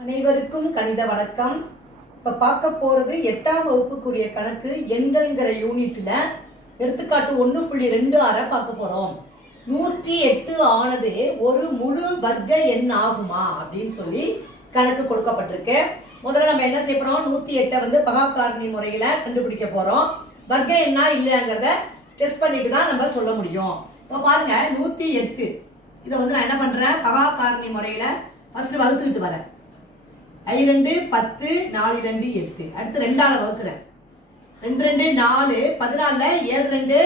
அனைவருக்கும் கணித வணக்கம். இப்போ பார்க்க போகிறது 8ஆம் வகுப்புக்குரிய கணக்கு எண்கள்ங்கிற யூனிட்டில் எடுத்துக்காட்டு 1.26 பார்க்க போகிறோம். 108 ஆனது ஒரு முழு வர்க்க எண் ஆகுமா அப்படின்னு சொல்லி கணக்கு கொடுக்கப்பட்டிருக்கு. முதல்ல நம்ம என்ன செய்ய போகிறோம், 108 வந்து பகாக்காரணி முறையில் கண்டுபிடிக்க போகிறோம். வர்க்க எண்ணா இல்லைங்கிறத டெஸ்ட் பண்ணிட்டு தான் நம்ம சொல்ல முடியும். இப்போ பாருங்க, 108 இதை வந்து நான் என்ன பண்ணுறேன், பகாக்காரணி முறையில் ஃபஸ்ட்டு வகுத்துக்கிட்டு வரேன். 5 2 10 4 2 8. அடுத்து 2ஆல வகுக்கிறேன். 2 2 4 14ல 7 2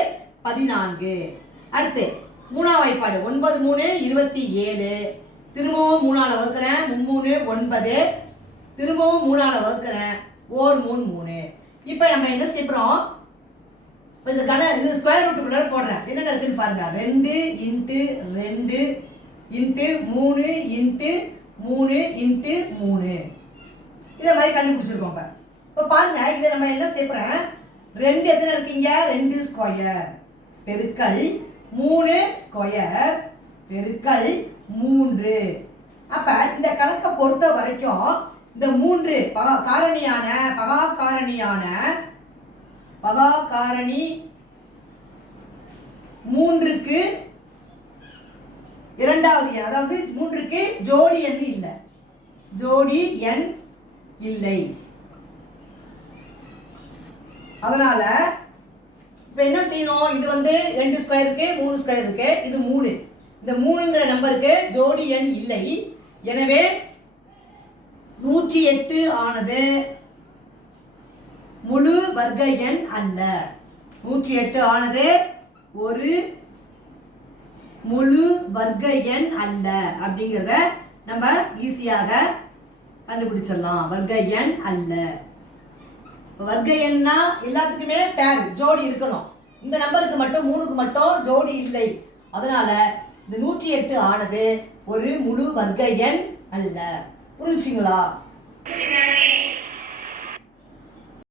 14. அடுத்து 3ஆம் வாய்ப்பாடு 9 3 27. திரும்பவும் 3ஆல வகுக்கிறேன். 3 9. திரும்பவும் 3ஆல வகுக்கிறேன். 1 3 3. இப்போ நம்ம என்ன செய்யறோம், இப்போ இது ஸ்கொயர் ரூட்டுக்குள்ள போடுறேன். என்னென்ன இருக்குன்னு பாருங்க. 2 × 2 × 3 × 3 × 3 இதை மாதிரி கண்டுபிடிச்சிருக்கோம். இப்போ பாருங்க, இதை நம்ம என்ன செய்யறோம், 2 எத்தனை இருக்கீங்க, 2 ஸ்கொயர் பெருக்கல் 3 ஸ்கொயர் பெருக்கல் 3. அப்ப இந்த கணக்கை பொறுத்த வரைக்கும் இந்த 3 பகாக்காரணி 3க்கு இரண்டாவது எண், அதாவது 3க்கு ஜோடி எண் இல்லை, ஜோடி எண் இல்லை. அதனால இப்ப என்ன செய்யணும், இது வந்து 2 ஸ்கொயர் இருக்கு, 3 ஸ்கொயர் இருக்கு, இது 3. இந்த 3ங்கிற நம்பருக்கு ஜோடி எண் இல்லை. எனவே 108 ஆனது முழு வர்க்க எண் அல்ல. 108 ஆனது ஒரு முழு வர்க்க எண் அல்ல அப்படிங்கிறத நம்ம ஈஸியாக கண்டுபிடிச்சிடலாம். வர்க்க எண் அல்ல. வர்க்க எண்ணா எல்லாத்துக்குமே பேர் ஜோடி இருக்கணும். இந்த நம்பருக்கு மட்டும் 3க்கு மட்டும் ஜோடி இல்லை. அதனால இந்த 108 ஆனது ஒரு முழு வர்க்க எண் அல்ல. புரிஞ்சுங்களா?